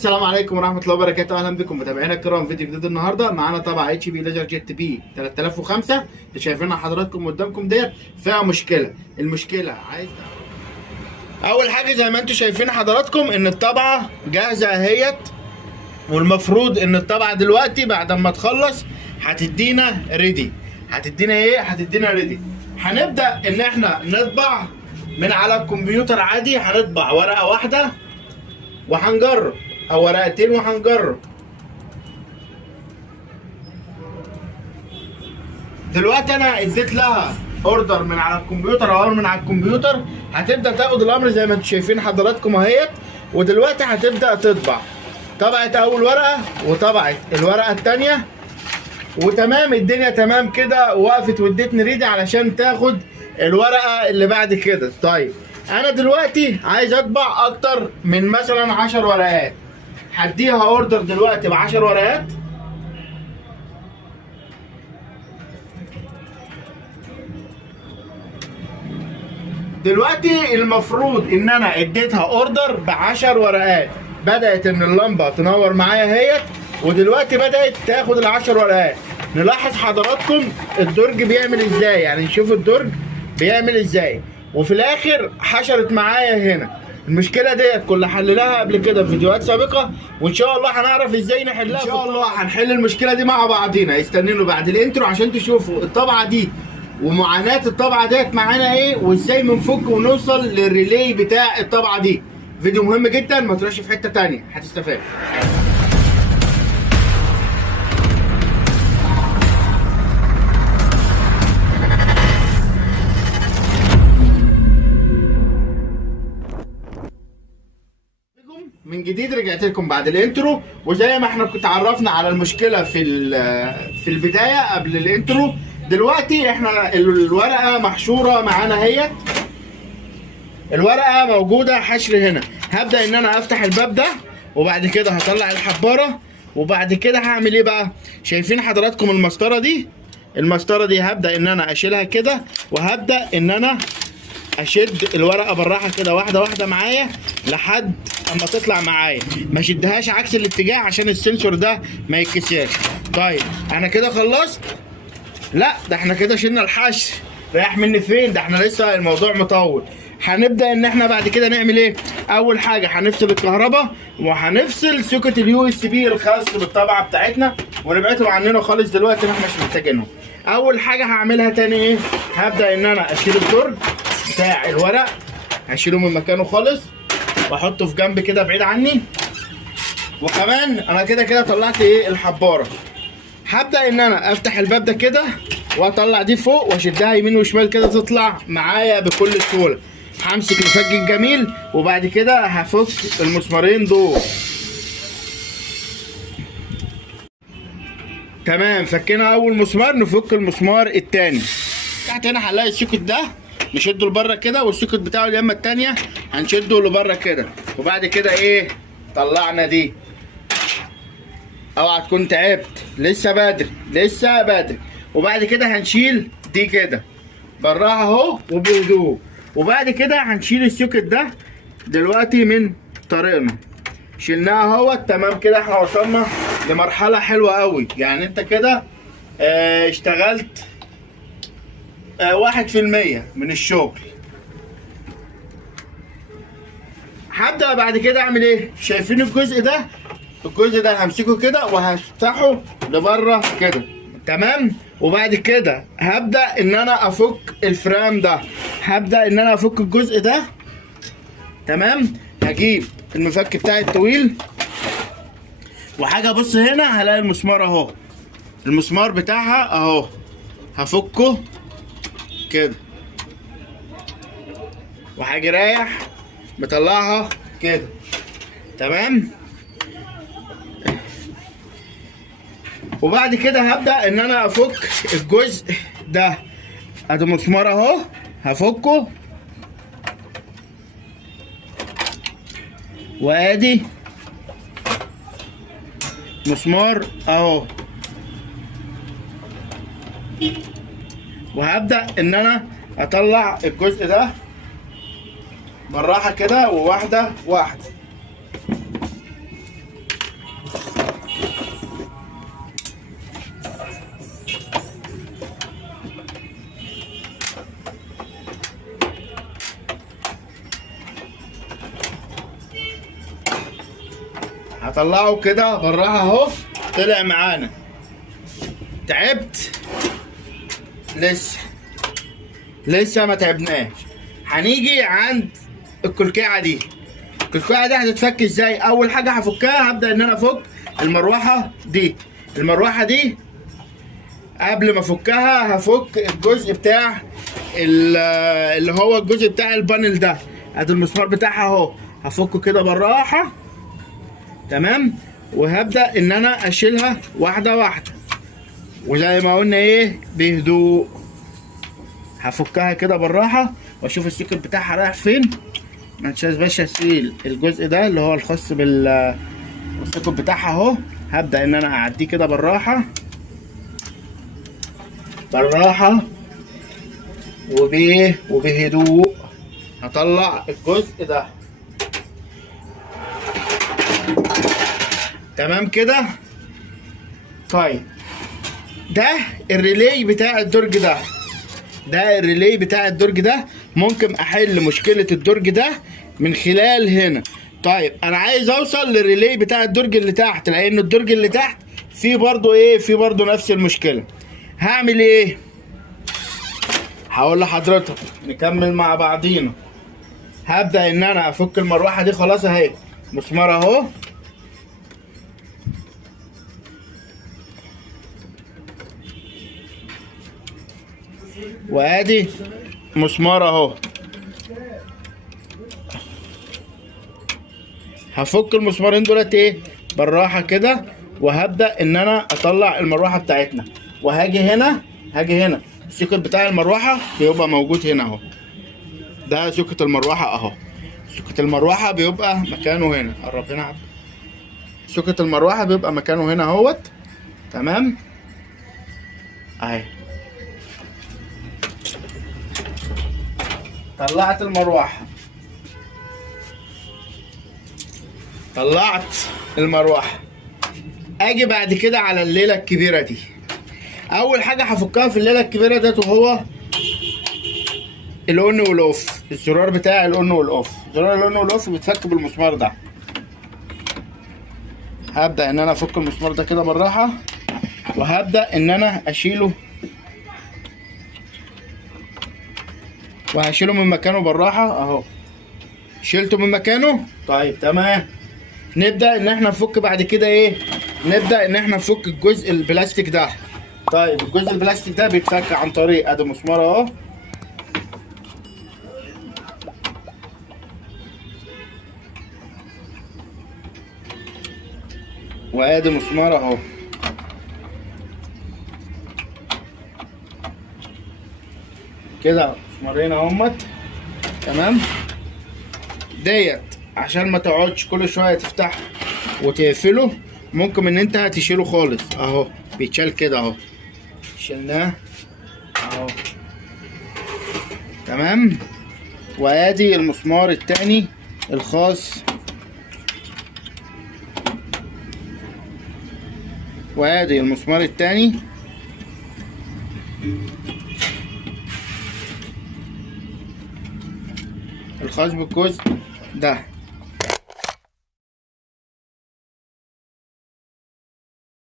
السلام عليكم ورحمة الله وبركاته، أهلا بكم متابعينا الكرام. فيديو جديد النهارده معانا طبعا اتش بي ليجر جيت بي 3005 اللي شايفينها حضراتكم قدامكم ديت فيها مشكلة. المشكلة أول حاجة زي ما أنتم شايفين حضراتكم إن الطبعة جاهزة أهيت، والمفروض إن الطبعة دلوقتي بعد ما تخلص هتدينا ريدي. هتدينا إيه؟ هتدينا ريدي. هنبدأ إن إحنا نطبع من على الكمبيوتر عادي، هنطبع ورقة واحدة وهنجرب او ورقتين وهنجرب. دلوقتي انا اديت لها اوردر من على الكمبيوتر او من على الكمبيوتر، هتبدا تاخد الامر زي ما انتم شايفين حضراتكم اهيت، ودلوقتي هتبدا تطبع. طبعت اول ورقه وطبعت الورقه الثانيه وتمام، الدنيا تمام كده، وقفت وادتني ريدي علشان تاخد الورقه اللي بعد كده. طيب انا دلوقتي عايز اطبع اكتر من مثلا 10 ورقات، هديها اوردر دلوقتي ب 10 ورقات. دلوقتي المفروض ان انا اديتها اوردر ب 10 ورقات، بدات ان اللمبه تنور معايا اهيت، ودلوقتي بدات تاخد ال 10 ورقات. نلاحظ حضراتكم الدرج بيعمل ازاي، يعني نشوف الدرج بيعمل ازاي، وفي الاخر حشرت معايا هنا. المشكله ديت كنا حلناها قبل كده في فيديوهات سابقه، وان شاء الله هنعرف ازاي نحلها. ان شاء الله هنحل المشكله دي مع بعضينا. استنوا بعد الانترو عشان تشوفوا الطبعه دي ومعاناه الطبعه ديت معانا ايه، وازاي بنفك ونوصل للريلي بتاع الطبعه دي. فيديو مهم جدا، ما تروحش في حته تانيه، هتستفاد. من جديد رجعت لكم بعد الانترو، وزي ما احنا كنت عرفنا على المشكله في البدايه قبل الانترو. دلوقتي احنا الورقه محشوره معانا اهيت، الورقه موجوده حشر هنا. هبدا ان انا افتح الباب ده، وبعد كده هطلع الحباره، وبعد كده هعمل ايه بقى؟ شايفين حضراتكم المسطره دي؟ المسطره دي هبدا ان انا اشيلها كده، وهبدا ان انا اشد الورقه بالراحه كده واحده واحده معايا لحد اما تطلع معايا. ما شدهاش عكس الاتجاه عشان السنسور ده ما يتكسرش. طيب انا كده خلصت؟ لا، ده احنا كده شلنا الحشر. رايح مني فين؟ ده احنا لسه الموضوع مطول. هنبدا ان احنا بعد كده نعمل ايه؟ اول حاجه هنفصل الكهرباء، وهنفصل سوكت اليو اس بي الخاص بالطبعه بتاعتنا، ونبعدهم عننا خالص دلوقتي، احنا مش محتاجينهم. اول حاجه هعملها تاني ايه؟ هبدا ان انا اشيل الدرج بتاع الورق، هشيله من مكانه خالص واحطه في جنب كده بعيد عني. وكمان انا كده كده طلعت ايه؟ الحباره. هبدا ان انا افتح الباب ده كده واطلع دي فوق واشدها يمين وشمال كده تطلع معايا بكل سهوله. همسك الفك الجميل، وبعد كده هفك المسمارين دول. تمام، فكينا اول مسمار، نفك المسمار التاني. تحت هنا هنلاقي السوكت ده نشده لبره كده، والسوكت بتاعه اليمه التانيه هنشده لبره كده، وبعد كده ايه؟ طلعنا دي. اوعى تكون تعبت، لسه بدري لسه بدري. وبعد كده هنشيل دي كده بالراحه اهو وبهدوء، وبعد كده هنشيل السوكت ده دلوقتي من طريقنا. شلناها اهوت تمام كده. احنا وصلنا لمرحله حلوه قوي، يعني انت كده اشتغلت 1% من الشغل. هبدأ بعد كده اعمل ايه؟ شايفين الجزء ده؟ الجزء ده همسكه كده وهفتحه لبره كده، تمام؟ وبعد كده هبدأ ان انا افك الفرام ده، هبدأ ان انا افك الجزء ده، تمام؟ هجيب المفك بتاعي الطويل، وحاجة بص هنا هلاقي المسمار اهو، المسمار بتاعها اهو، هفكه كده، وهاجي رايح مطلعها كده، تمام. وبعد كده هبدا ان انا افك الجزء ده. ادي مسمار اهو، هفكه، وادي مسمار اهو، وهبدا ان انا اطلع الجزء ده بالراحه كده، وواحده واحده. هطلعه كده بالراحه اهو. طلع معانا. تعبت؟ لسه ما تعبناش. هنيجي عند الكلكعه دي. الكلكعه دي هتتفك ازاي؟ اول حاجه هفكها، هبدا ان انا افك المروحه دي. المروحه دي قبل ما افكها هفك الجزء بتاع اللي هو الجزء بتاع البانل ده. ادي المسمار بتاعها اهو. هفكه كده بالراحه. تمام. وهبدا ان انا اشيلها واحده واحده، وزي ما قلنا ايه، بهدوء. هفكها كده بالراحه واشوف السوكت بتاعها رايح فين. ما انساش باشا اشيل الجزء ده اللي هو الخاص بالسوكت بتاعها اهو. هبدا ان انا اعديه كده بالراحه وبهدوء. هطلع الجزء ده. تمام كده. طيب ده الريلي بتاع الدرج ده. ممكن احل مشكله الدرج ده من خلال هنا. طيب انا عايز اوصل للريلي بتاع الدرج اللي تحت، لان الدرج اللي تحت فيه برضو نفس المشكله. هعمل ايه؟ هقول لحضرتك نكمل مع بعضينا. هبدا ان انا افك المروحه دي. خلاص اهي، مسمار اهو. وادي مسمار اهو. هفك المسمارين دولت ايه بالراحه كده، وهبدا ان انا اطلع المروحه بتاعتنا. وهاجي هنا السوكت بتاع المروحه بيبقى موجود هنا اهو. ده سوكت المروحه اهو. سوكت المروحه بيبقى مكانه هنا. قرب هنا. سوكت المروحه بيبقى مكانه هنا اهوت. تمام اهي. طلعت المروحه. اجي بعد كده على الليله الكبيره دي. اول حاجه هفكها في الليله الكبيره ديت وهو الاون والاوف. الزرار بتاع الاون والاوف. زرار الاون والاوف بيتفك بالمسمار ده. هبدا ان انا افك المسمار ده كده بالراحه، وهبدا ان انا اشيله من مكانه بالراحه اهو. شيلته من مكانه. طيب تمام. نبدا ان احنا نفك بعد كده ايه. نبدا ان احنا نفك الجزء البلاستيك ده. طيب الجزء البلاستيك ده بيتفك عن طريق ادي مسمار اهو. وادي مسمار اهو. كده مسمارين اهمت. تمام. ديت عشان ما تقعدش كل شويه تفتح وتقفله، ممكن ان انت تشيله خالص اهو. بيتشال كده اهو. شلناه اهو. تمام. وادي المسمار التاني الخاص. وادي المسمار التاني الخاص بالجزء ده.